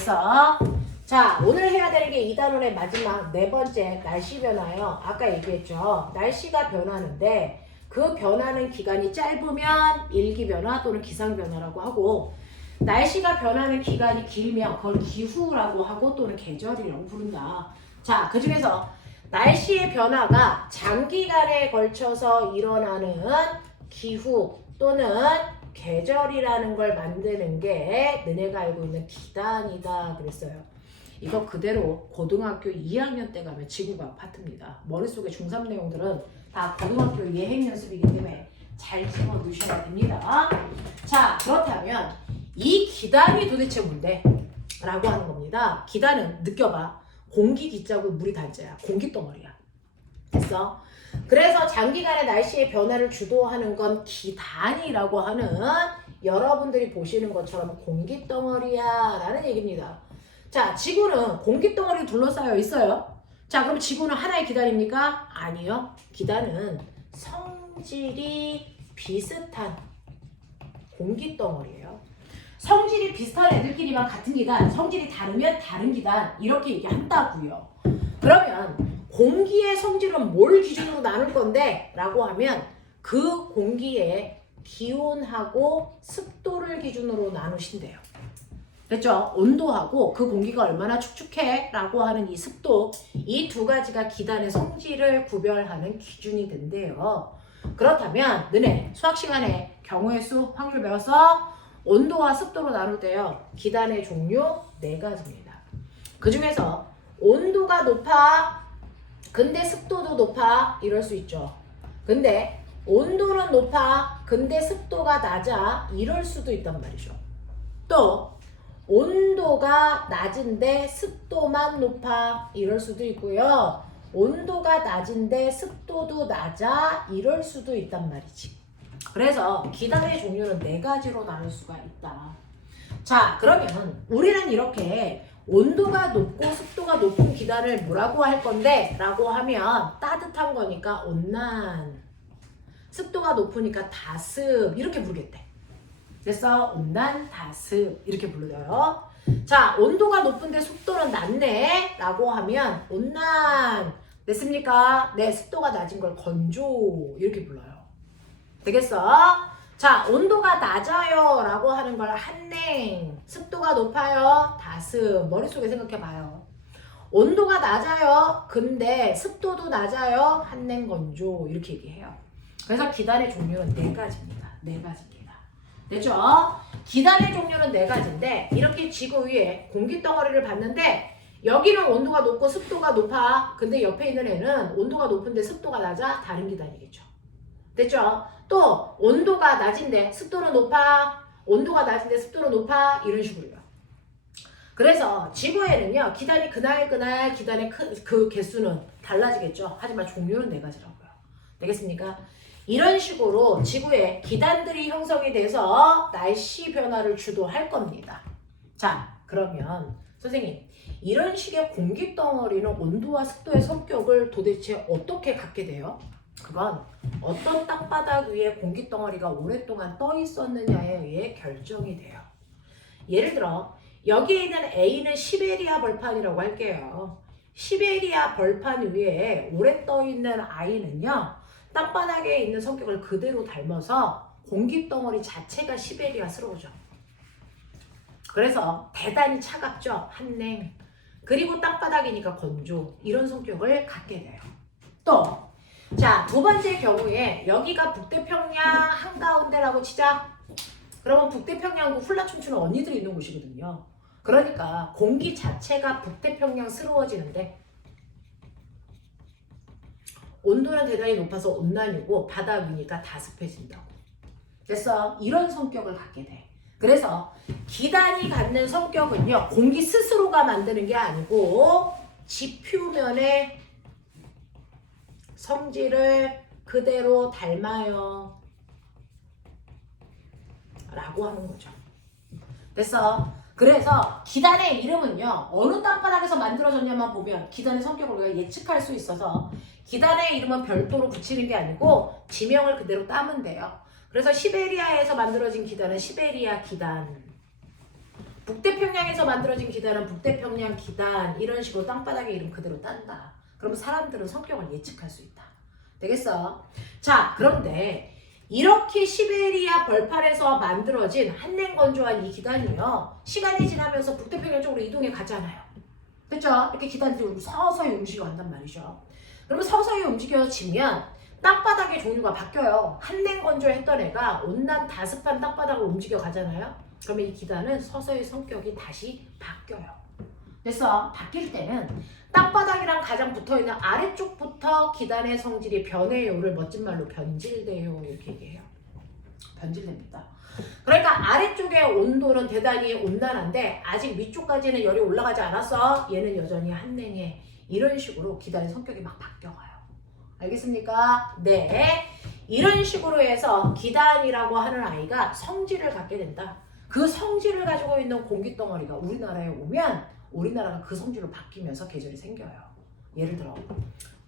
됐어? 자, 오늘 해야 되는 게 2단원의 마지막 네 번째 날씨 변화예요. 아까 얘기했죠. 날씨가 변하는데 그 변하는 기간이 짧으면 일기 변화 또는 기상 변화라고 하고, 날씨가 변하는 기간이 길면 그걸 기후라고 하고 또는 계절이라고 부른다. 자, 그 중에서 날씨의 변화가 장기간에 걸쳐서 일어나는 기후 또는 계절이라는 걸 만드는 게 너네가 알고 있는 기단이다 그랬어요. 이거 그대로 고등학교 2학년 때 가면 지구과학 파트입니다. 머릿속에 중3 내용들은 다 고등학교 예행 연습이기 때문에 잘 집어 넣으셔야 됩니다. 자, 그렇다면 이 기단이 도대체 뭔데? 라고 하는 겁니다. 기단은 느껴봐. 공기 기자고 물이 단자야. 공기 덩어리야. 됐어? 그래서 장기간의 날씨의 변화를 주도하는 건 기단이라고 하는, 여러분들이 보시는 것처럼 공기 덩어리야 라는 얘기입니다. 자, 지구는 공기 덩어리로 둘러싸여 있어요. 자, 그럼 지구는 하나의 기단입니까? 아니요. 기단은 성질이 비슷한 공기 덩어리예요. 성질이 비슷한 애들끼리만 같은 기단, 성질이 다르면 다른 기단, 이렇게 얘기한다고요. 그러면 공기의 성질은 뭘 기준으로 나눌 건데? 라고 하면 그 공기의 기온하고 습도를 기준으로 나누신대요. 됐죠? 온도하고 그 공기가 얼마나 축축해 라고 하는 이 습도, 이 두 가지가 기단의 성질을 구별하는 기준이 된대요. 그렇다면 너네 수학 시간에 경우의 수, 확률 배워서 온도와 습도로 나눌 때요, 기단의 종류 4가지입니다. 그 중에서 온도가 높아 근데 습도도 높아 이럴 수 있죠. 근데 온도는 높아 근데 습도가 낮아 이럴 수도 있단 말이죠. 또 온도가 낮은데 습도만 높아 이럴 수도 있고요. 온도가 낮은데 습도도 낮아 이럴 수도 있단 말이지. 그래서 기단의 종류는 4가지로 나눌 수가 있다. 자, 그러면 우리는 이렇게 온도가 높고 습도가 높은 기단을 뭐라고 할 건데? 라고 하면 따뜻한 거니까 온난, 습도가 높으니까 다습 이렇게 부르겠대. 그래서 온난, 다습 이렇게 불러요. 자, 온도가 높은데 습도는 낮네 라고 하면 온난, 됐습니까? 네, 습도가 낮은 걸 건조 이렇게 불러요. 되겠어? 자, 온도가 낮아요 라고 하는 걸 한냉, 습도가 높아요 다습. 머릿속에 생각해봐요. 온도가 낮아요 근데 습도도 낮아요 한냉, 건조 이렇게 얘기해요. 그래서 기단의 종류는 4가지입니다. 4가지입니다. 됐죠? 기단의 종류는 4가지인데 이렇게 지구 위에 공기 덩어리를 봤는데 여기는 온도가 높고 습도가 높아. 근데 옆에 있는 애는 온도가 높은데 습도가 낮아. 다른 기단이겠죠. 됐죠? 또 온도가 낮은데 습도는 높아. 온도가 낮은데 습도는 높아. 이런 식으로요. 그래서 지구에는요, 기단이 그날 기단의 그 개수는 달라지겠죠. 하지만 종류는 4가지라고요. 되겠습니까? 이런 식으로 지구에 기단들이 형성이 돼서 날씨 변화를 주도할 겁니다. 자, 그러면 선생님, 이런 식의 공기 덩어리는 온도와 습도의 성격을 도대체 어떻게 갖게 돼요? 그건 어떤 땅바닥 위에 공기 덩어리가 오랫동안 떠 있었느냐에 의해 결정이 돼요. 예를 들어 여기에 있는 A는 시베리아 벌판이라고 할게요. 시베리아 벌판 위에 오래 떠 있는 I는요, 땅바닥에 있는 성격을 그대로 닮아서 공기 덩어리 자체가 시베리아스러워져. 그래서 대단히 차갑죠. 한냉. 그리고 땅바닥이니까 건조. 이런 성격을 갖게 돼요. 또 자, 2번째 경우에 여기가 북태평양 한가운데라고 치자. 그러면 북태평양고 훌라춤추는 언니들이 있는 곳이거든요. 그러니까 공기 자체가 북태평양스러워지는데 온도는 대단히 높아서 온난이고 바다 위니까 다습해진다고. 됐어? 이런 성격을 갖게 돼. 그래서 기단이 갖는 성격은요, 공기 스스로가 만드는 게 아니고 지표면에 성질을 그대로 닮아요 라고 하는 거죠. 됐어? 그래서 기단의 이름은요, 어느 땅바닥에서 만들어졌냐만 보면 기단의 성격을 우리가 예측할 수 있어서 기단의 이름은 별도로 붙이는 게 아니고 지명을 그대로 따면 돼요. 그래서 시베리아에서 만들어진 기단은 시베리아 기단, 북태평양에서 만들어진 기단은 북태평양 기단 이런 식으로 땅바닥의 이름 그대로 딴다. 그럼 사람들은 성격을 예측할 수 있다. 되겠어? 자, 그런데 이렇게 시베리아 벌판에서 만들어진 한냉건조한 이 기단이요. 시간이 지나면서 북태평양 쪽으로 이동해 가잖아요. 그렇죠? 이렇게 기단들이 서서히 움직여간단 말이죠. 그러면 서서히 움직여지면 땅바닥의 종류가 바뀌어요. 한냉건조했던 애가 온난 다습한 땅바닥으로 움직여 가잖아요. 그러면 이 기단은 서서히 성격이 다시 바뀌어요. 그래서 바뀔 때는 땅바닥이랑 가장 붙어있는 아래쪽부터 기단의 성질이 변해요를 멋진 말로 변질돼요 이렇게 얘기해요. 변질됩니다. 그러니까 아래쪽의 온도는 대단히 온난한데 아직 위쪽까지는 열이 올라가지 않았어. 얘는 여전히 한냉해. 이런 식으로 기단의 성격이 막 바뀌어가요. 알겠습니까? 네. 이런 식으로 해서 기단이라고 하는 아이가 성질을 갖게 된다. 그 성질을 가지고 있는 공기덩어리가 우리나라에 오면 우리나라가 그 성질로 바뀌면서 계절이 생겨요. 예를 들어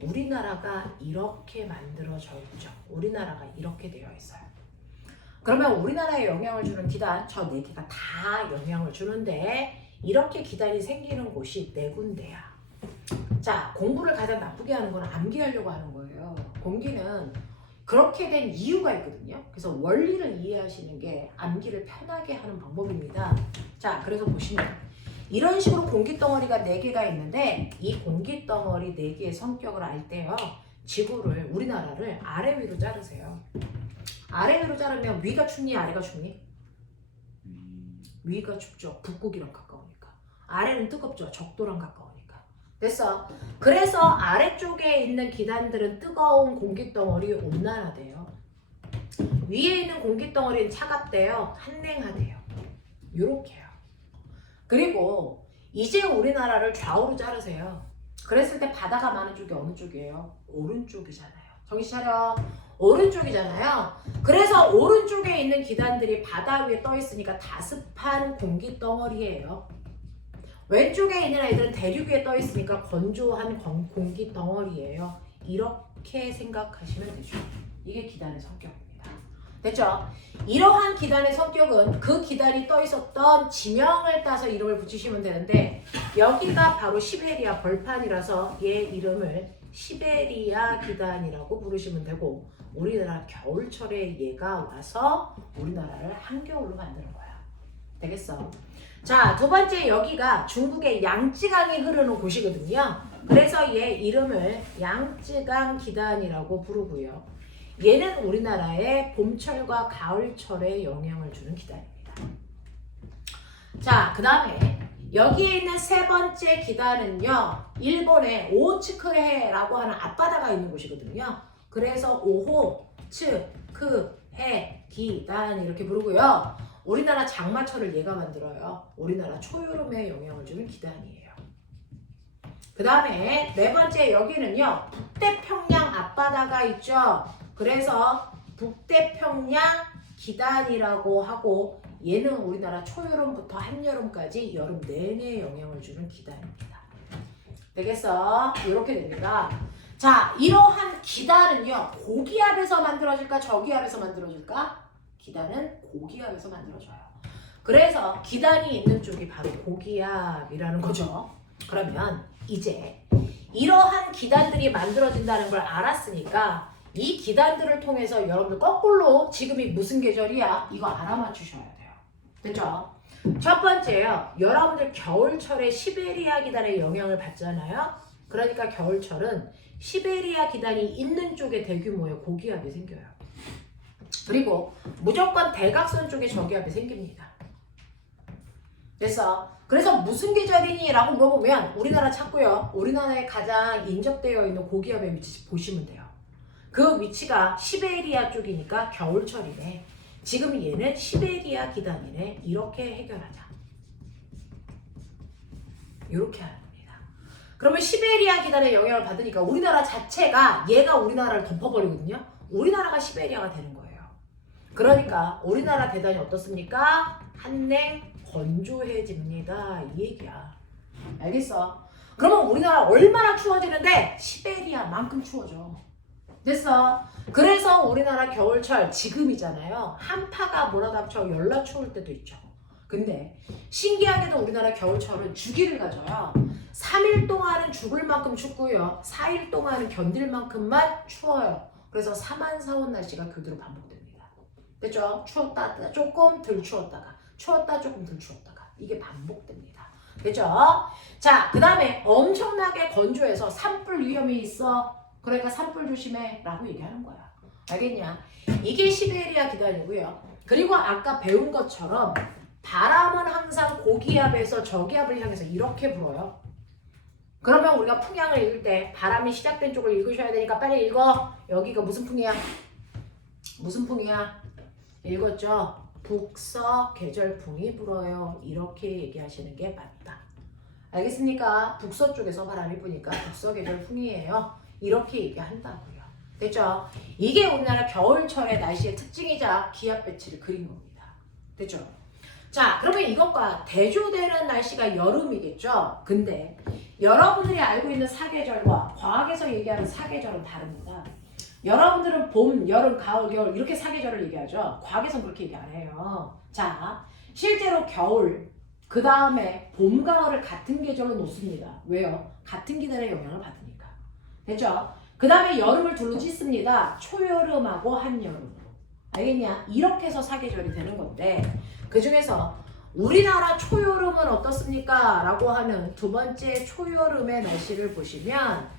우리나라가 이렇게 만들어져 있죠. 우리나라가 이렇게 되어 있어요. 그러면 우리나라에 영향을 주는 기단 저 4개가 다 영향을 주는데 이렇게 기단이 생기는 곳이 4군데야. 자, 공부를 가장 나쁘게 하는 건 암기하려고 하는 거예요. 공기는 그렇게 된 이유가 있거든요. 그래서 원리를 이해하시는 게 암기를 편하게 하는 방법입니다. 자, 그래서 보시면 이런 식으로 공기덩어리가 4개가 있는데 이 공기덩어리 4개의 성격을 알 때요. 지구를, 우리나라를 아래 위로 자르세요. 아래 위로 자르면 위가 춥니 아래가 춥니? 위가 춥죠. 북극이랑 가까우니까. 아래는 뜨겁죠. 적도랑 가까우니까. 됐어. 그래서 아래쪽에 있는 기단들은 뜨거운 공기덩어리 온난하대요. 위에 있는 공기덩어리는 차갑대요. 한냉하대요. 요렇게요. 그리고 이제 우리나라를 좌우로 자르세요. 그랬을 때 바다가 많은 쪽이 어느 쪽이에요? 오른쪽이잖아요. 정신 차려. 오른쪽이잖아요. 그래서 오른쪽에 있는 기단들이 바다 위에 떠 있으니까 다습한 공기덩어리예요. 왼쪽에 있는 애들은 대륙 위에 떠 있으니까 건조한 공기덩어리예요. 이렇게 생각하시면 되죠. 이게 기단의 성격입니다. 됐죠? 이러한 기단의 성격은 그 기단이 떠 있었던 지명을 따서 이름을 붙이시면 되는데 여기가 바로 시베리아 벌판이라서 얘 이름을 시베리아 기단이라고 부르시면 되고 우리나라 겨울철에 얘가 와서 우리나라를 한겨울로 만드는 거야. 되겠어? 자, 2번째 여기가 중국의 양쯔강이 흐르는 곳이거든요. 그래서 얘 이름을 양쯔강 기단이라고 부르고요. 얘는 우리나라의 봄철과 가을철에 영향을 주는 기단입니다. 자, 그 다음에 여기에 있는 3번째 기단은요. 일본의 오츠크해라고 하는 앞바다가 있는 곳이거든요. 그래서 오호, 츠, 크, 해, 기단 이렇게 부르고요. 우리나라 장마철을 얘가 만들어요. 우리나라 초여름에 영향을 주는 기단이에요. 그 다음에 4번째 여기는요. 북태평양 앞바다가 있죠. 그래서 북태평양 기단이라고 하고 얘는 우리나라 초여름부터 한여름까지 여름 내내 영향을 주는 기단입니다. 되겠어? 이렇게 됩니다. 자, 이러한 기단은요. 고기압에서 만들어질까? 저기압에서 만들어질까? 기단은 고기압에서 만들어져요. 그래서 기단이 있는 쪽이 바로 고기압이라는 거죠. 그러면 이제 이러한 기단들이 만들어진다는 걸 알았으니까 이 기단들을 통해서 여러분들 거꾸로 지금이 무슨 계절이야? 이거 알아맞추셔야 돼요. 됐죠? 첫 번째요. 여러분들 겨울철에 시베리아 기단의 영향을 받잖아요. 그러니까 겨울철은 시베리아 기단이 있는 쪽에 대규모의 고기압이 생겨요. 그리고 무조건 대각선 쪽에 저기압이 생깁니다. 그래서 무슨 계절이니? 라고 물어보면 우리나라 찾고요. 우리나라에 가장 인접되어 있는 고기압의 위치 보시면 돼요. 그 위치가 시베리아 쪽이니까 겨울철이네. 지금 얘는 시베리아 기단이네. 이렇게 해결하자. 이렇게 하는 겁니다. 그러면 시베리아 기단의 영향을 받으니까 우리나라 자체가 얘가 우리나라를 덮어버리거든요. 우리나라가 시베리아가 되는 거예요. 그러니까 우리나라 대단히 어떻습니까? 한냉 건조해집니다. 이 얘기야. 알겠어? 그러면 우리나라 얼마나 추워지는데 시베리아만큼 추워져. 됐어? 그래서 우리나라 겨울철 지금이잖아요. 한파가 몰아닥쳐 열나 추울 때도 있죠. 근데 신기하게도 우리나라 겨울철은 주기를 가져요. 3일 동안은 죽을 만큼 춥고요. 4일 동안은 견딜 만큼만 추워요. 그래서 사만사온 날씨가 교대로 반복됩니다. 됐죠? 추웠다 조금 덜 추웠다가 추웠다 조금 덜 추웠다가 이게 반복됩니다. 됐죠? 자, 그 다음에 엄청나게 건조해서 산불 위험이 있어. 그러니까 산불 조심해 라고 얘기하는 거야. 알겠냐? 이게 시베리아 기단이고요. 그리고 아까 배운 것처럼 바람은 항상 고기압에서 저기압을 향해서 이렇게 불어요. 그러면 우리가 풍향을 읽을 때 바람이 시작된 쪽을 읽으셔야 되니까 빨리 읽어. 여기가 무슨 풍이야? 무슨 풍이야? 읽었죠? 북서 계절풍이 불어요. 이렇게 얘기하시는 게 맞다. 알겠습니까? 북서쪽에서 바람이 부니까 북서 계절풍이에요. 이렇게 얘기한다고요. 됐죠? 이게 우리나라 겨울철의 날씨의 특징이자 기압 배치를 그린 겁니다. 됐죠? 자, 그러면 이것과 대조되는 날씨가 여름이겠죠? 근데 여러분들이 알고 있는 사계절과 과학에서 얘기하는 사계절은 다릅니다. 여러분들은 봄, 여름, 가을, 겨울 이렇게 사계절을 얘기하죠. 과학에서는 그렇게 얘기 안 해요. 자, 실제로 겨울, 그 다음에 봄, 가을을 같은 계절로 놓습니다. 왜요? 같은 기단의 영향을 받으니까. 됐죠? 그 다음에 여름을 둘로 찢습니다. 초여름하고 한여름으로. 알겠냐? 이렇게 해서 사계절이 되는 건데 그 중에서 우리나라 초여름은 어떻습니까? 라고 하는 두 번째 초여름의 날씨를 보시면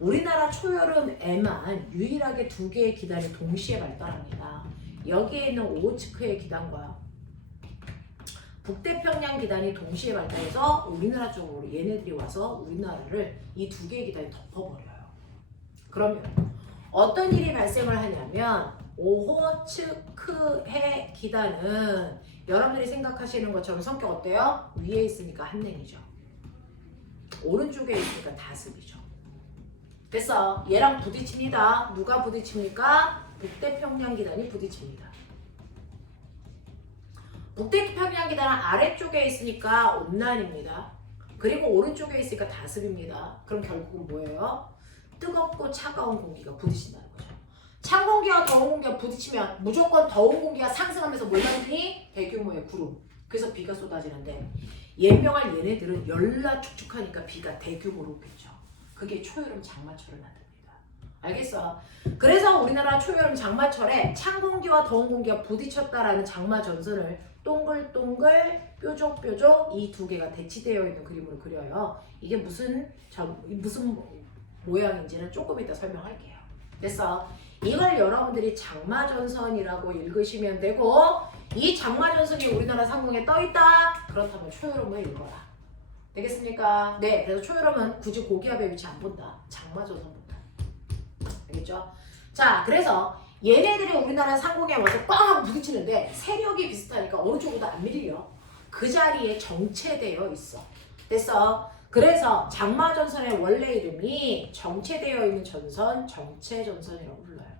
우리나라 초여름에만 유일하게 두 개의 기단이 동시에 발달합니다. 여기에 있는 오호츠크의 기단과 북태평양 기단이 동시에 발달해서 우리나라 쪽으로 얘네들이 와서 우리나라를 이 두 개의 기단이 덮어버려요. 그러면 어떤 일이 발생을 하냐면 오호츠크해 기단은 여러분들이 생각하시는 것처럼 성격 어때요? 위에 있으니까 한랭이죠. 오른쪽에 있으니까 다습이죠. 그래서 얘랑 부딪힙니다. 누가 부딪힙니까? 북태평양 기단이 부딪힙니다. 북태평양 기단은 아래쪽에 있으니까 온난입니다. 그리고 오른쪽에 있으니까 다습입니다. 그럼 결국은 뭐예요? 뜨겁고 차가운 공기가 부딪힌다는 거죠. 찬 공기와 더운 공기가 부딪히면 무조건 더운 공기가 상승하면서 뭘 만드니? 대규모의 구름. 그래서 비가 쏟아지는데 예명할 얘네들은 열나 축축하니까 비가 대규모로 오겠죠. 그게 초여름 장마철을 만듭니다. 알겠어? 그래서 우리나라 초여름 장마철에 찬 공기와 더운 공기가 부딪혔다라는 장마 전선을 동글동글 뾰족뾰족 이 두 개가 대치되어 있는 그림으로 그려요. 이게 무슨 모양인지는 조금 이따 설명할게요. 됐어? 이걸 여러분들이 장마전선이라고 읽으시면 되고 이 장마전선이 우리나라 상공에 떠있다? 그렇다면 초여름을 읽어라. 되겠습니까? 네, 그래서 초여름은 굳이 고기압의 위치 안 본다. 장마전선 본다. 알겠죠? 자, 그래서 얘네들이 우리나라 상공에 와서 꽝 부딪히는데 세력이 비슷하니까 어느 쪽보다 안 밀려. 그 자리에 정체되어 있어. 됐어? 그래서 장마전선의 원래 이름이 정체되어 있는 전선, 정체전선이라고 불러요.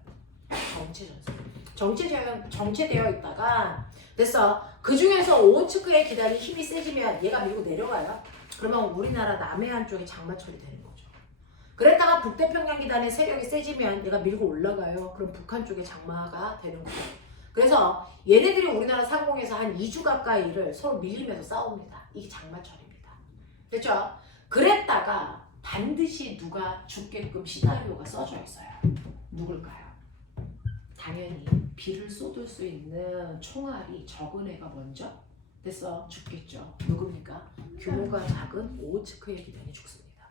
정체전선. 정체되어 있다가 됐어. 그 중에서 오호츠크의 기단이 힘이 세지면 얘가 밀고 내려가요. 그러면 우리나라 남해안 쪽에 장마철이 되는 거죠. 그랬다가 북태평양 기단의 세력이 세지면 얘가 밀고 올라가요. 그럼 북한 쪽에 장마가 되는 거죠. 그래서 얘네들이 우리나라 상공에서 한 2주 가까이를 서로 밀리면서 싸웁니다. 이게 장마철입니다. 됐죠? 그랬다가 반드시 누가 죽게끔 시나리오가 써져 있어요. 누굴까요? 당연히 비를 쏟을 수 있는 총알이 적은 애가 먼저 됐어 죽겠죠. 누굽니까? 규모가 작은 오호츠크의 기단이 죽습니다.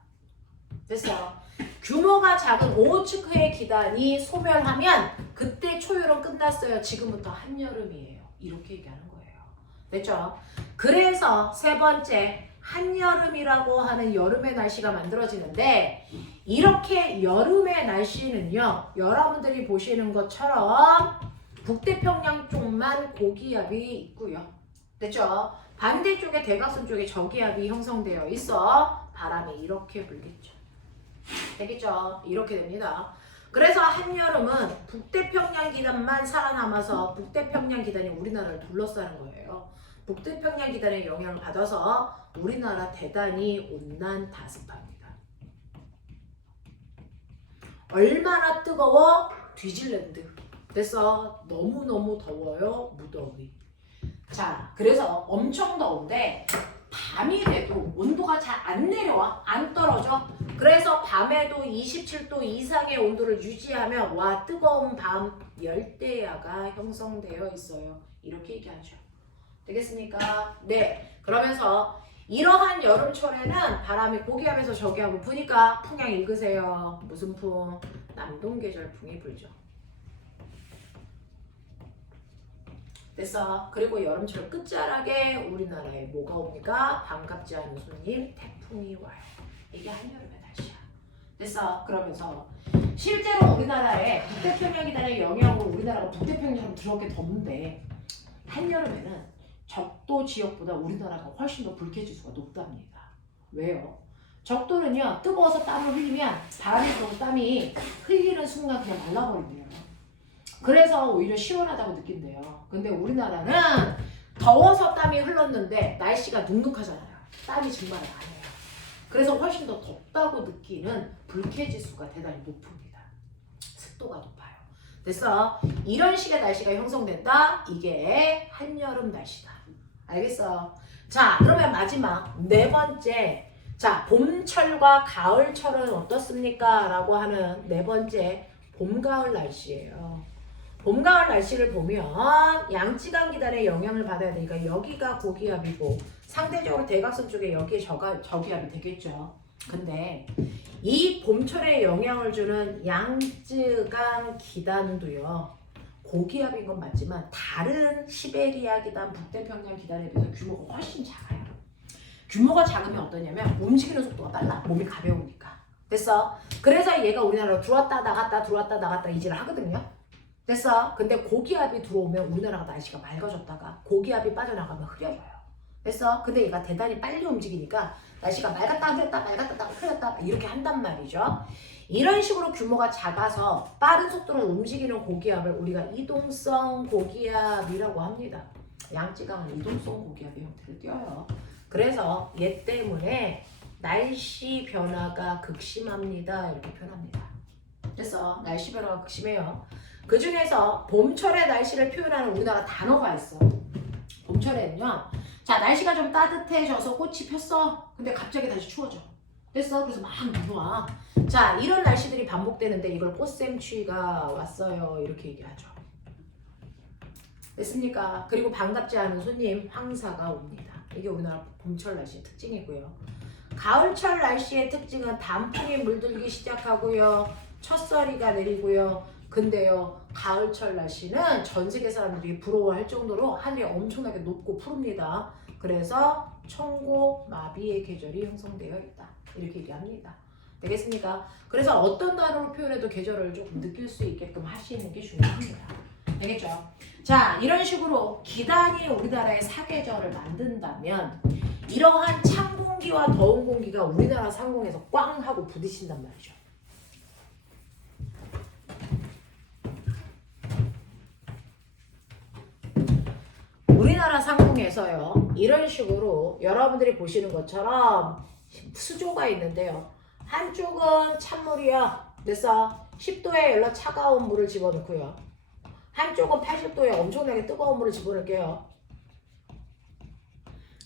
됐어. 규모가 작은 오호츠크의 기단이 소멸하면 그때 초여름 끝났어요. 지금부터 한여름이에요. 이렇게 얘기하는 거예요. 됐죠? 그래서 세 번째 한여름이라고 하는 여름의 날씨가 만들어지는데 이렇게 여름의 날씨는요. 여러분들이 보시는 것처럼 북태평양 쪽만 고기압이 있고요. 됐죠? 반대쪽에 대각선 쪽에 저기압이 형성되어 있어 바람이 이렇게 불겠죠. 되겠죠? 이렇게 됩니다. 그래서 한여름은 북태평양 기단만 살아남아서 북태평양 기단이 우리나라를 둘러싸는 거예요. 북태평양 기단의 영향을 받아서 우리나라 대단히 온난 다습합니다. 얼마나 뜨거워? 뒤질랜드. 그래서 너무너무 더워요. 무더위. 자, 그래서 엄청 더운데 밤이 돼도 온도가 잘 안 내려와, 안 떨어져. 그래서 밤에도 27도 이상의 온도를 유지하면 와 뜨거운 밤 열대야가 형성되어 있어요. 이렇게 얘기하죠. 되겠습니까? 네. 그러면서 이러한 여름철에는 바람이 고기압에서 저기하고 부니까 풍향 읽으세요. 무슨 풍? 남동계절풍이 불죠. 됐어. 그리고 여름철 끝자락에 우리나라에 뭐가 옵니까? 반갑지 않은 손님, 태풍이 와요. 이게 한여름의 날씨야. 됐어. 그러면서 실제로 우리나라에 북태평양 기단의 영향으로 우리나라가 북태평양처럼 더럽게 덥는데 한여름에는 적도 지역보다 우리나라가 훨씬 더 불쾌지수가 높답니다. 왜요? 적도는요, 뜨거워서 땀을 흘리면 바람이 불어서 땀이 흘리는 순간 그냥 말라버린대요. 그래서 오히려 시원하다고 느낀대요. 근데 우리나라는 더워서 땀이 흘렀는데 날씨가 눅눅하잖아요. 땀이 정말 안 해요. 그래서 훨씬 더 덥다고 느끼는 불쾌지수가 대단히 높습니다. 습도가 높아요. 됐어? 이런 식의 날씨가 형성된다? 이게 한여름 날씨다. 알겠어? 자, 그러면 마지막 네 번째. 자, 봄철과 가을철은 어떻습니까? 라고 하는 네 번째 봄, 가을 날씨예요. 봄, 가을 날씨를 보면 양지강 기단의 영향을 받아야 되니까 여기가 고기압이고 상대적으로 대각선 쪽에 여기에 저기압이 되겠죠. 근데 이 봄철에 영향을 주는 양쯔강 기단도요. 고기압인 건 맞지만 다른 시베리아 기단, 북태평양 기단에 비해서 규모가 훨씬 작아요. 규모가 작으면 어떠냐면 움직이는 속도가 빨라. 몸이 가벼우니까. 됐어? 그래서 얘가 우리나라로 들어왔다 나갔다 이지를 하거든요. 됐어? 근데 고기압이 들어오면 우리나라가 날씨가 맑아졌다가 고기압이 빠져나가면 흐려져요. 됐어? 근데 얘가 대단히 빨리 움직이니까 날씨가 맑았다 흐렸다 이렇게 한단 말이죠. 이런 식으로 규모가 작아서 빠른 속도로 움직이는 고기압을 우리가 이동성 고기압이라고 합니다. 양쯔강은 이동성 고기압의 형태를 띄어요. 그래서 얘 때문에 날씨 변화가 극심합니다. 이렇게 표현합니다. 됐어? 날씨 변화가 극심해요. 그 중에서 봄철의 날씨를 표현하는 우리나라 단어가 있어. 봄철에는요. 자, 날씨가 좀 따뜻해져서 꽃이 폈어. 근데 갑자기 다시 추워져. 됐어? 그래서 막 눈이 와. 자, 이런 날씨들이 반복되는데 이걸 꽃샘추위가 왔어요. 이렇게 얘기하죠. 됐습니까? 그리고 반갑지 않은 손님, 황사가 옵니다. 이게 우리나라 봄철 날씨의 특징이고요. 가을철 날씨의 특징은 단풍이 물들기 시작하고요. 첫서리가 내리고요. 근데요, 가을철 날씨는 전 세계 사람들이 부러워할 정도로 하늘이 엄청나게 높고 푸릅니다. 그래서 청고 마비의 계절이 형성되어 있다. 이렇게 얘기합니다. 되겠습니까? 그래서 어떤 단어로 표현해도 계절을 조금 느낄 수 있게끔 하시는 게 중요합니다. 되겠죠? 자, 이런 식으로 기단이 우리나라의 사계절을 만든다면 이러한 찬 공기와 더운 공기가 우리나라 상공에서 꽝 하고 부딪힌단 말이죠. 우리나라 상공에서요, 이런 식으로 여러분들이 보시는 것처럼 수조가 있는데요. 한쪽은 찬물이야. 됐어? 10도에 열라 차가운 물을 집어넣고요. 한쪽은 80도에 엄청나게 뜨거운 물을 집어넣을게요.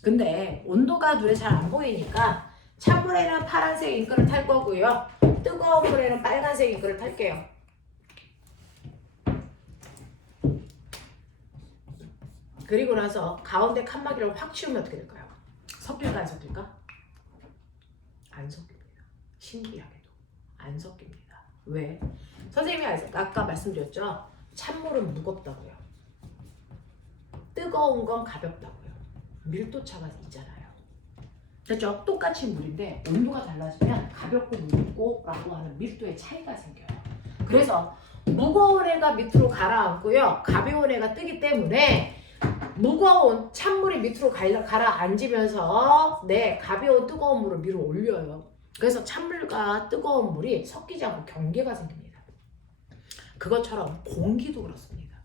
근데 온도가 눈에 잘 안 보이니까 찬물에는 파란색 잉크를 탈 거고요. 뜨거운 물에는 빨간색 잉크를 탈게요. 그리고 나서 가운데 칸막이를 확 치우면 어떻게 될까요? 섞일까 안 섞일까? 안 섞입니다. 신기하게도 안 섞입니다. 왜? 선생님이 아까 말씀드렸죠? 찬물은 무겁다고요. 뜨거운 건 가볍다고요. 밀도차가 있잖아요. 그렇죠? 똑같이 물인데 온도가 달라지면 가볍고 무겁고 라고 하는 밀도의 차이가 생겨요. 그래서 무거운 애가 밑으로 가라앉고요. 가벼운 애가 뜨기 때문에 무거운 찬물이 밑으로 가라앉으면서 가벼운 뜨거운 물을 위로 올려요. 그래서 찬물과 뜨거운 물이 섞이지 않고 경계가 생깁니다. 그것처럼 공기도 그렇습니다.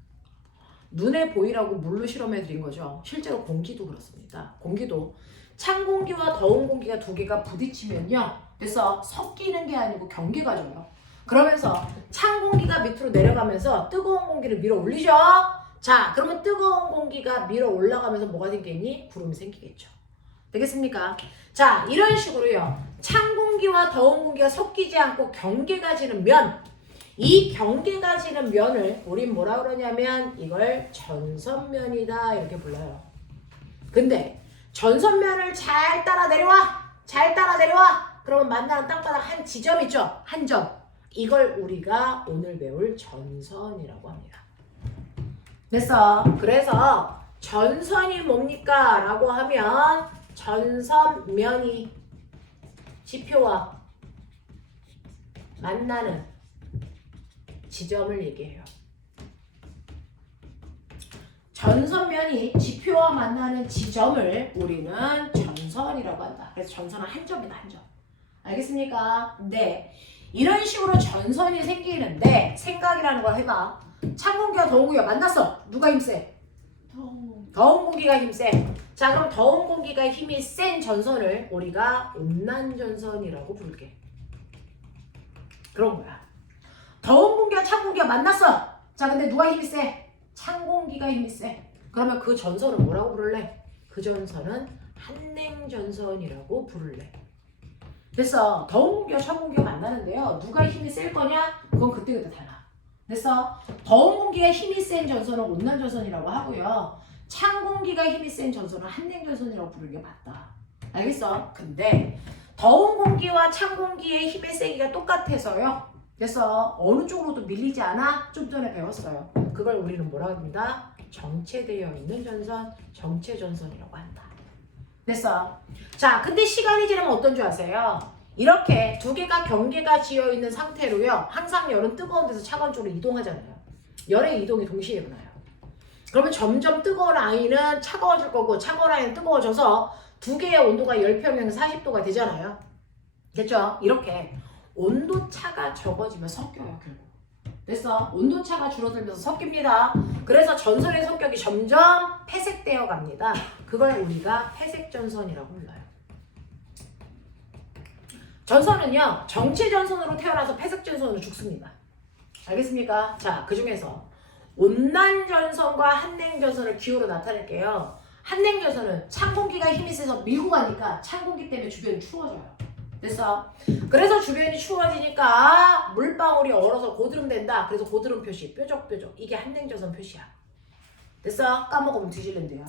눈에 보이라고 물로 실험해 드린 거죠. 실제로 공기도 그렇습니다. 공기도 찬 공기와 더운 공기가 두 개가 부딪히면요. 그래서 섞이는 게 아니고 경계가 져요. 그러면서 찬 공기가 밑으로 내려가면서 뜨거운 공기를 밀어 올리죠. 자, 그러면 뜨거운 공기가 밀어 올라가면서 뭐가 생기겠니? 구름이 생기겠죠. 되겠습니까? 자, 이런 식으로요. 찬 공기와 더운 공기가 섞이지 않고 경계가 지는 면, 이 경계가 지는 면을 우린 뭐라 그러냐면 이걸 전선면이다 이렇게 불러요. 근데 전선면을 잘 따라 내려와. 잘 따라 내려와. 그러면 만나는 땅바닥 한 지점 있죠? 한 점. 이걸 우리가 오늘 배울 전선이라고 합니다. 됐어. 그래서 전선이 뭡니까? 라고 하면 전선면이 지표와 만나는 지점을 얘기해요. 전선면이 지표와 만나는 지점을 우리는 전선이라고 한다. 그래서 전선은 한 점이다, 한 점. 알겠습니까? 네. 이런 식으로 전선이 생기는데 생각이라는 걸 해봐. 찬 공기와 더운 공기가 만났어. 누가 힘세? 더운 공기가 힘세. 자, 그럼 더운 공기가 힘이 센 전선을 우리가 온난전선이라고 부를게. 그런 거야. 더운 공기와 찬 공기가 만났어. 자, 근데 누가 힘이 세? 찬 공기가 힘이 세. 그러면 그 전선은 뭐라고 부를래? 그 전선은 한냉전선이라고 부를래. 됐어. 더운 공기와 찬 공기가 만나는데요. 누가 힘이 셀 거냐? 그건 그때그때 달라. 됐어. 더운 공기가 힘이 센 전선은 온난전선이라고 하고요. 찬 공기가 힘이 센 전선은 한냉전선이라고 부르는 게 맞다. 알겠어? 근데 더운 공기와 찬 공기의 힘의 세기가 똑같아서요. 그래서 어느 쪽으로도 밀리지 않아? 좀 전에 배웠어요. 그걸 우리는 뭐라고 합니다? 정체되어 있는 전선, 정체전선이라고 한다. 됐어. 자, 근데 시간이 지나면 어떤 줄 아세요? 이렇게 두 개가 경계가 지어 있는 상태로요. 항상 열은 뜨거운 데서 차가운 쪽으로 이동하잖아요. 열의 이동이 동시에 일어나요. 그러면 점점 뜨거운 아이는 차가워질 거고 차가운 아이는 뜨거워져서 두 개의 온도가 10평에서 40도가 되잖아요. 됐죠? 이렇게 온도차가 적어지면 섞여요, 결국. 됐어? 온도차가 줄어들면서 섞입니다. 그래서 전선의 성격이 점점 폐색되어 갑니다. 그걸 우리가 폐색전선이라고 불러요. 전선은요, 정체전선으로 태어나서 폐색전선으로 죽습니다. 알겠습니까? 자, 그 중에서 온난전선과 한냉전선을 기호로 나타낼게요. 한냉전선은 찬 공기가 힘이 세서 밀고 가니까 찬 공기 때문에 주변이 추워져요. 됐어? 그래서 주변이 추워지니까 물방울이 얼어서 고드름 된다. 그래서 고드름 표시, 뾰족뾰족. 이게 한냉전선 표시야. 됐어? 까먹으면 뒤질랜대요.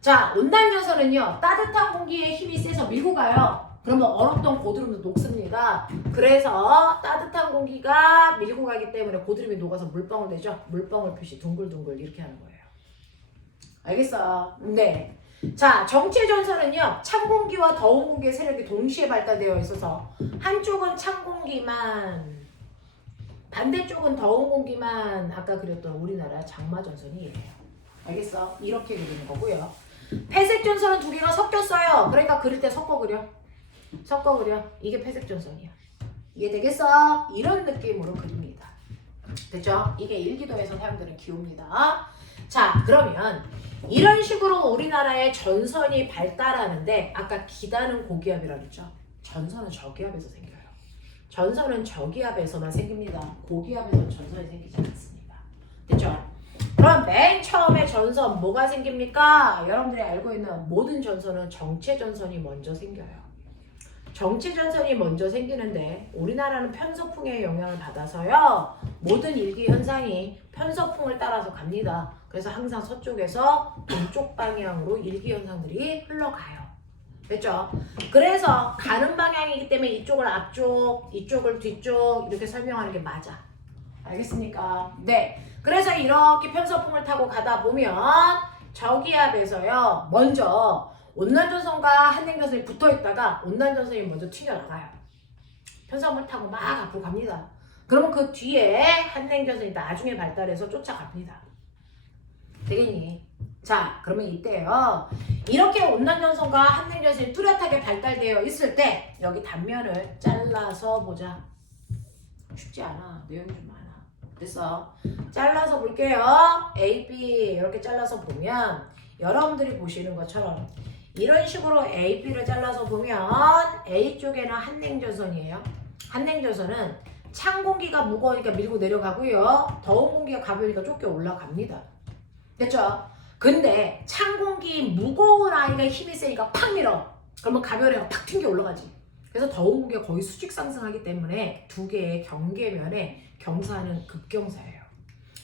자, 온난전선은요, 따뜻한 공기에 힘이 세서 밀고 가요. 그러면 얼었던 고드름도 녹습니다. 그래서 따뜻한 공기가 밀고 가기 때문에 고드름이 녹아서 물방울 되죠? 물방울 표시 둥글둥글 이렇게 하는 거예요. 알겠어? 네. 자, 정체전선은요, 찬 공기와 더운 공기의 세력이 동시에 발달되어 있어서 한쪽은 찬 공기만, 반대쪽은 더운 공기만 아까 그렸던 우리나라 장마전선이에요. 알겠어? 이렇게 그리는 거고요. 폐색전선은 두 개가 섞였어요. 그러니까 그릴 때 섞어 그려. 섞어 그려. 이게 폐색전선이야. 이게 되겠어? 이런 느낌으로 그립니다. 됐죠? 이게 일기도에서 사용되는 기호입니다. 자, 그러면 이런 식으로 우리나라의 전선이 발달하는데 아까 기다는 고기압이라고 했죠? 전선은 저기압에서 생겨요. 전선은 저기압에서만 생깁니다. 고기압에서는 전선이 생기지 않습니다. 됐죠? 그럼 맨 처음에 전선 뭐가 생깁니까? 여러분들이 알고 있는 모든 전선은 정체전선이 먼저 생겨요. 정체전선이 먼저 생기는데 우리나라는 편서풍의 영향을 받아서요. 모든 일기 현상이 편서풍을 따라서 갑니다. 그래서 항상 서쪽에서 동쪽 방향으로 일기 현상들이 흘러가요. 됐죠? 그래서 가는 방향이기 때문에 이쪽을 앞쪽, 이쪽을 뒤쪽 이렇게 설명하는 게 맞아. 알겠습니까? 네. 그래서 이렇게 편서풍을 타고 가다 보면 저기압에서요. 먼저 온난전선과 한냉전선이 붙어있다가 온난전선이 먼저 튀겨나가요. 편서풍을 타고 막 앞으로 갑니다. 그러면 그 뒤에 한냉전선이 나중에 발달해서 쫓아갑니다. 되겠니? 자, 그러면 이때요. 이렇게 온난전선과 한냉전선이 뚜렷하게 발달되어 있을 때 여기 단면을 잘라서 보자. 쉽지 않아. 내용이 좀 많아. 됐어? 잘라서 볼게요. A, B 이렇게 잘라서 보면 여러분들이 보시는 것처럼 이런 식으로 A, B를 잘라서 보면 A 쪽에는 한냉전선이에요. 한냉전선은 찬 공기가 무거우니까 밀고 내려가고요. 더운 공기가 가벼우니까 쫓겨 올라갑니다. 됐죠? 근데 찬 공기 무거운 아이가 힘이 세니까 팍 밀어. 그러면 가벼운 애가 팍 튕겨 올라가지. 그래서 더운 공기가 거의 수직 상승하기 때문에 두 개의 경계면에 경사는 급경사예요.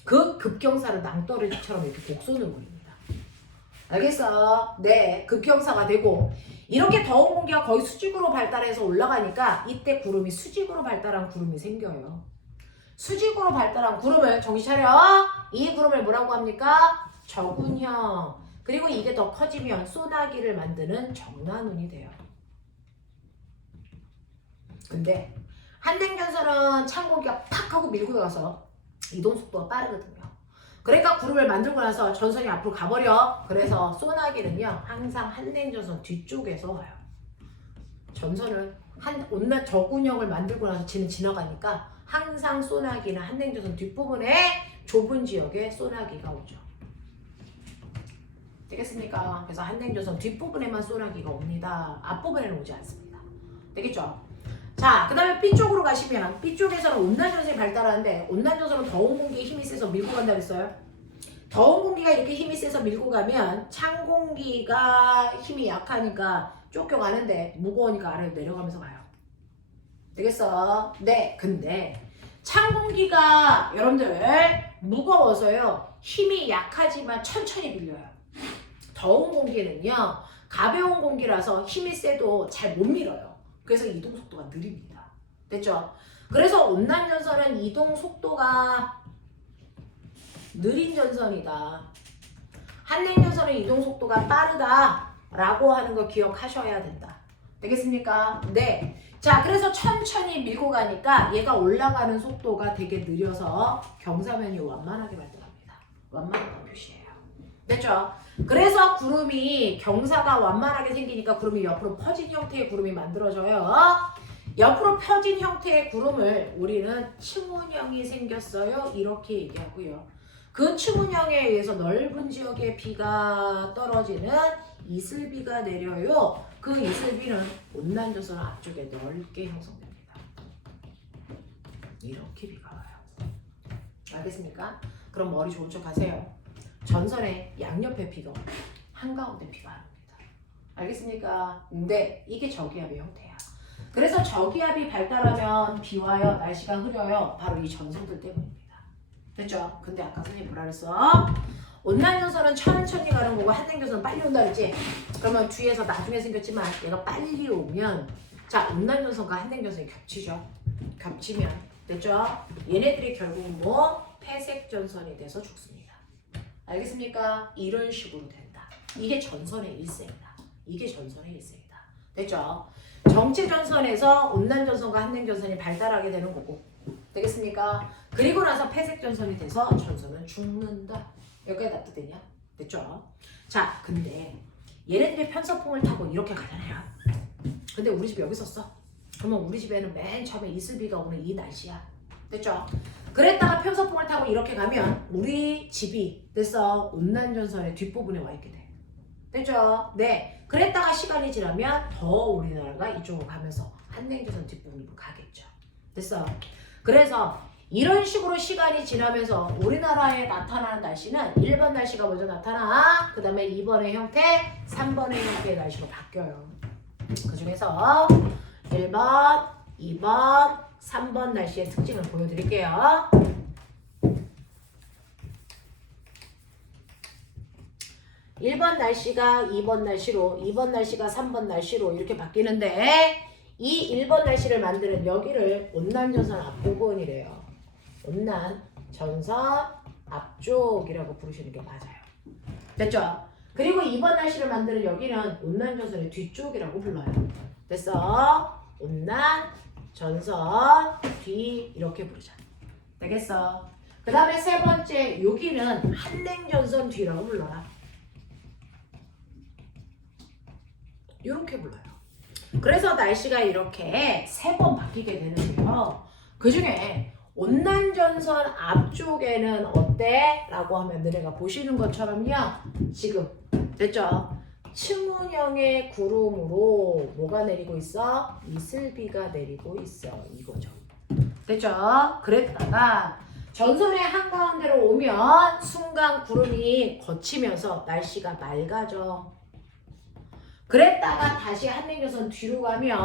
그 급경사를 낭떠러지처럼 이렇게 곡선을 그립니다. 알겠어? 네, 급경사가 되고 이렇게 더운 공기가 거의 수직으로 발달해서 올라가니까 이때 구름이 수직으로 발달한 구름이 생겨요. 수직으로 발달한 구름을 정신 차려. 이 구름을 뭐라고 합니까? 저군형. 그리고 이게 더 커지면 소나기를 만드는 정난운이 돼요. 근데 한랭전선은 찬 공기가 팍 하고 밀고 들어가서 이동 속도가 빠르거든요. 그러니까 구름을 만들고 나서 전선이 앞으로 가버려. 그래서 소나기는요 항상 한랭전선 뒤쪽에서 와요. 전선을 온난 저군형을 만들고 나서 지나가니까 항상 소나기는 한랭전선 뒷부분에 좁은 지역에 소나기가 오죠. 되겠습니까? 그래서 한랭전선 뒷부분에만 소나기가 옵니다. 앞부분에는 오지 않습니다. 되겠죠? 자, 그 다음에 B쪽으로 가시면 B쪽에서는 온난전선이 발달하는데 온난전선은 더운 공기에 힘이 세서 밀고 간다 그랬어요. 더운 공기가 이렇게 힘이 세서 밀고 가면 찬 공기가 힘이 약하니까 쫓겨가는데 무거우니까 아래로 내려가면서 가요. 되겠어? 네, 근데 찬 공기가 여러분들 무거워서요 힘이 약하지만 천천히 밀려요. 더운 공기는요 가벼운 공기라서 힘이 세도 잘 못 밀어요. 그래서 이동 속도가 느립니다. 됐죠? 그래서 온난전선은 이동 속도가 느린 전선이다. 한랭전선은 이동 속도가 빠르다라고 하는 거 기억하셔야 된다. 되겠습니까? 네. 자, 그래서 천천히 밀고 가니까 얘가 올라가는 속도가 되게 느려서 경사면이 완만하게 발달합니다. 완만한 표시예요. 됐죠? 그래서 구름이 경사가 완만하게 생기니까 구름이 옆으로 퍼진 형태의 구름이 만들어져요. 옆으로 펴진 형태의 구름을 우리는 층운형이 생겼어요. 이렇게 얘기하고요. 그 층운형에 의해서 넓은 지역에 비가 떨어지는 이슬비가 내려요. 그 이슬비는 온난전선 앞쪽에 넓게 형성됩니다. 이렇게 비가 와요. 알겠습니까? 그럼 머리 좋은 척 하세요. 전선의 양옆에 비가 옵니다. 한가운데 비가 안 옵니다. 알겠습니까? 근데 이게 저기압의 형태야. 그래서 저기압이 발달하면 비 와요. 날씨가 흐려요. 바로 이 전선들 때문입니다. 됐죠? 근데 아까 선생님 뭐라 그랬어? 온난전선은 천천히 가는 거고 한랭전선은 빨리 온다 그랬지? 그러면 뒤에서 나중에 생겼지만 얘가 빨리 오면 자 온난전선과 한랭전선이 겹치죠? 겹치면 됐죠? 얘네들이 결국 뭐? 폐색전선이 돼서 죽습니다. 알겠습니까? 이런 식으로 된다. 이게 전선의 일세입니다. 이게 전선의 일세이다. 됐죠? 정체전선에서 온난전선과 한랭전선이 발달하게 되는 거고 되겠습니까? 그리고 나서 폐색전선이 돼서 전선은 죽는다. 여기까지 납득되냐? 됐죠? 자, 근데 얘네들이 편서풍을 타고 이렇게 가잖아요. 근데 우리 집 여기 있었어. 그러면 우리 집에는 맨 처음에 이슬비가 오는 이 날씨야. 됐죠? 그랬다가 편서풍을 타고 이렇게 가면 우리 집이 됐어 온난전선의 뒷부분에 와 있게 돼. 됐죠? 네. 그랬다가 시간이 지나면 더 우리나라가 이쪽으로 가면서 한랭전선 뒷부분으로 가겠죠. 됐어? 그래서 이런 식으로 시간이 지나면서 우리나라에 나타나는 날씨는 1번 날씨가 먼저 나타나 그 다음에 2번의 형태, 3번의 형태의 날씨로 바뀌어요. 그 중에서 1번, 2번, 3번 날씨의 특징을 보여드릴게요. 1번 날씨가 2번 날씨로, 2번 날씨가 3번 날씨로 이렇게 바뀌는데 이 1번 날씨를 만드는 여기를 온난전선 앞부분이래요. 온난전선 앞쪽이라고 부르시는 게 맞아요. 됐죠? 그리고 2번 날씨를 만드는 여기는 온난전선의 뒤쪽이라고 불러요. 됐어? 온난전선 뒤 이렇게 부르자. 되겠어? 그 다음에 세 번째 여기는 한랭전선 뒤라고 불러라. 이렇게 불러요. 그래서 날씨가 이렇게 세 번 바뀌게 되는데요. 그 중에 온난전선 앞쪽에는 어때? 라고 하면 너네가 보시는 것처럼요. 지금 됐죠? 층운형의 구름으로 뭐가 내리고 있어? 이슬비가 내리고 있어. 이거죠. 됐죠? 그랬다가 전선의 한가운데로 오면 순간 구름이 걷히면서 날씨가 맑아져. 그랬다가 다시 한냉전선 뒤로 가면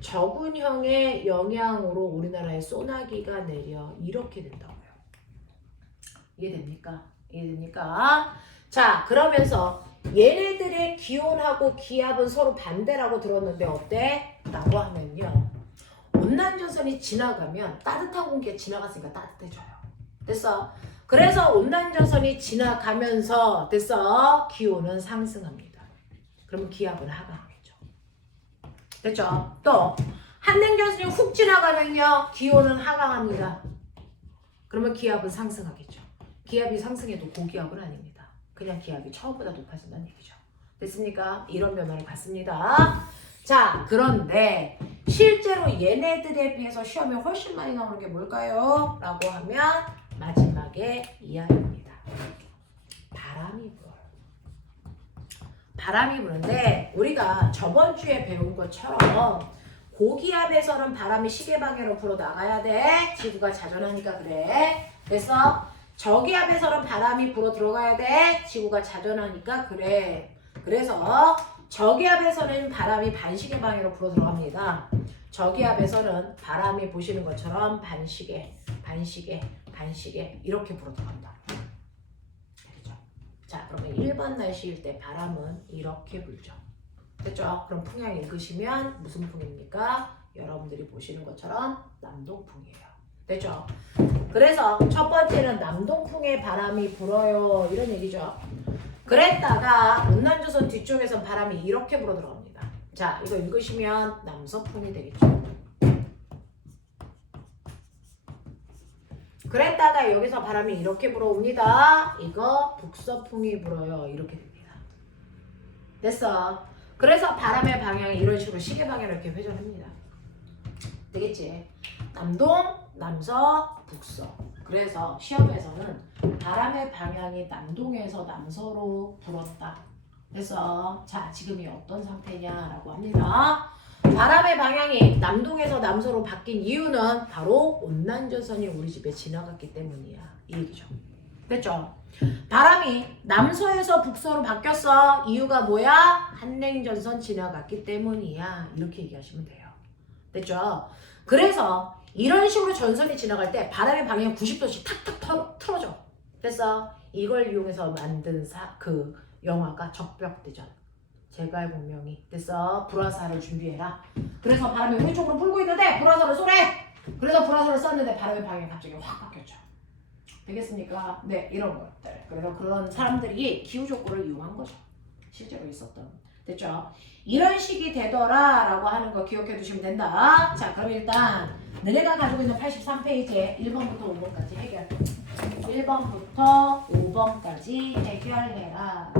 적운형의 영향으로 우리나라에 소나기가 내려 이렇게 된다고요. 이해됩니까? 이해됩니까? 자, 그러면서 얘네들의 기온하고 기압은 서로 반대라고 들었는데 어때? 라고 하면요. 온난전선이 지나가면 따뜻한 공기가 지나갔으니까 따뜻해져요. 됐어? 그래서 온난전선이 지나가면서 됐어? 기온은 상승합니다. 그러면 기압은 하강하겠죠. 됐죠? 또 한냉전선이 훅 지나가면요. 기온은 하강합니다. 그러면 기압은 상승하겠죠. 기압이 상승해도 고기압은 아닙니다. 그냥 기압이 처음보다 높아진다는 얘기죠. 됐습니까? 이런 변화를 갖습니다. 자, 그런데 실제로 얘네들에 비해서 시험에 훨씬 많이 나오는 게 뭘까요? 라고 하면 마지막에 이하입니다. 바람이 불어요. 바람이 부는데 우리가 저번 주에 배운 것처럼 고기압에서는 바람이 시계 방향으로 불어 나가야 돼. 지구가 자전하니까 그래. 그래서 저기압에서는 바람이 불어 들어가야 돼. 지구가 자전하니까 그래. 그래서 저기압에서는 바람이 반시계 방향으로 불어 들어갑니다. 저기압에서는 바람이 보시는 것처럼 반시계, 반시계, 반시계 이렇게 불어 들어간다. 그렇죠? 자, 그러면 1번 날씨일 때 바람은 이렇게 불죠. 됐죠? 그럼 풍향 읽으시면 무슨 풍입니까? 여러분들이 보시는 것처럼 남동풍이에요. 됐죠? 그래서 첫 번째는 남동풍의 바람이 불어요. 이런 얘기죠. 그랬다가 온난조선 뒤쪽에선 바람이 이렇게 불어 들어갑니다. 자, 이거 읽으시면 남서풍이 되겠죠. 그랬다가 여기서 바람이 이렇게 불어옵니다. 이거 북서풍이 불어요. 이렇게 됩니다. 됐어. 그래서 바람의 방향이 이런 식으로 시계 방향으로 이렇게 회전합니다. 되겠지? 남동, 남서, 북서. 그래서 시험에서는 바람의 방향이 남동에서 남서로 불었다. 그래서 자, 지금이 어떤 상태냐라고 합니다. 바람의 방향이 남동에서 남서로 바뀐 이유는 바로 온난전선이 우리 집에 지나갔기 때문이야. 이 얘기죠. 됐죠? 바람이 남서에서 북서로 바뀌었어. 이유가 뭐야? 한냉전선 지나갔기 때문이야. 이렇게 얘기하시면 돼요. 됐죠? 그래서 이런 식으로 전선이 지나갈 때 바람의 방향이 90도씩 탁탁 틀어져. 됐어? 이걸 이용해서 만든 그 영화가 적벽대전. 제갈공명이. 됐어? 불화살을 준비해라. 그래서 바람이 우리 쪽으로 불고 있는데 불화살을 쏘래. 그래서 불화살을 쐈는데 바람의 방향이 갑자기 확 바뀌었죠. 되겠습니까? 네, 이런 것들. 그래서 그런 사람들이 기후족구를 이용한 거죠. 실제로 있었던. 됐죠? 이런 식이 되더라 라고 하는 거 기억해 두시면 된다. 자, 그럼 일단 너네가 가지고 있는 83페이지에 1번부터 5번까지 해결. 1번부터 5번까지 해결해라.